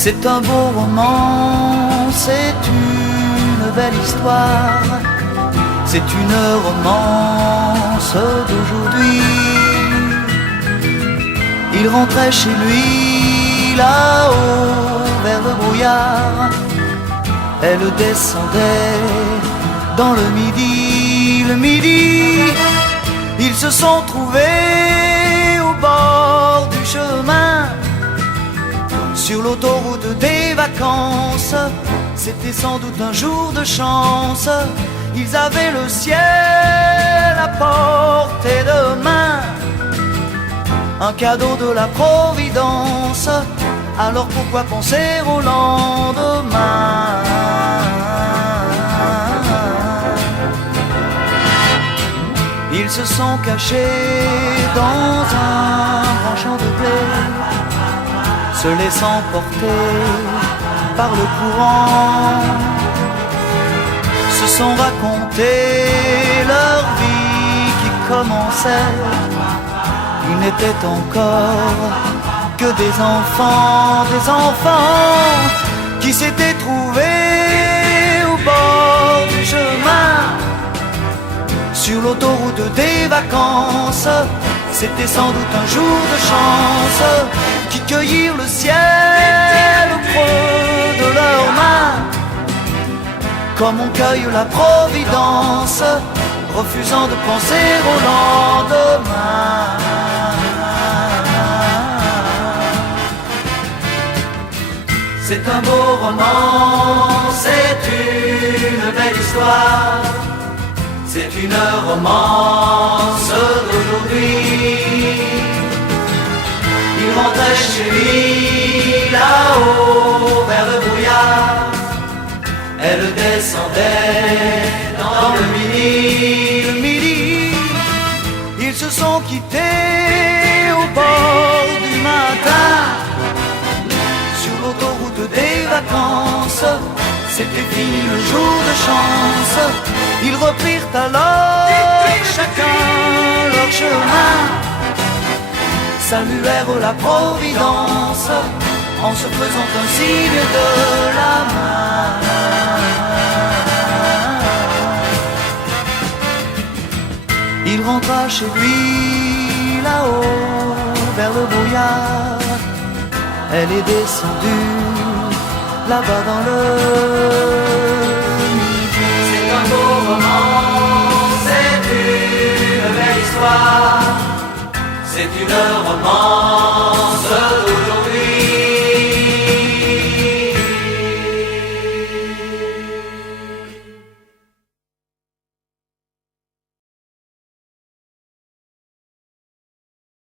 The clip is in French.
C'est un beau roman, c'est une belle histoire, c'est une romance d'aujourd'hui. Il rentrait chez lui là-haut vers le brouillard, elle descendait dans le midi, ils se sont trouvés au bord du chemin, sur l'autoroute des vacances. C'était sans doute un jour de chance, ils avaient le ciel à portée de main, un cadeau de la Providence. Alors pourquoi penser au lendemain? Ils se sont cachés dans un grand champ de blé, se laissant porter par le courant, se sont raconté leur vie qui commençait. Ils n'étaient encore que des enfants qui s'étaient trouvés au bord du chemin, sur l'autoroute des vacances. C'était sans doute un jour de chance, qui cueillirent le ciel au creux de leurs mains, comme on cueille la Providence, refusant de penser au lendemain. C'est un beau roman, c'est une belle histoire, c'est une romance d'aujourd'hui. Il rentrait chez lui là-haut vers le brouillard, elle descendait dans le midi. Ils se sont quittés au bord du matin, sur l'autoroute des vacances. C'était fini le jour de chance. Ils reprirent alors chacun leur chemin, saluèrent la Providence en se faisant un signe de la main. Il rentra chez lui là-haut vers le brouillard, elle est descendue là-bas dans le midi. C'est un beau roman, c'est une belle histoire, c'est une romance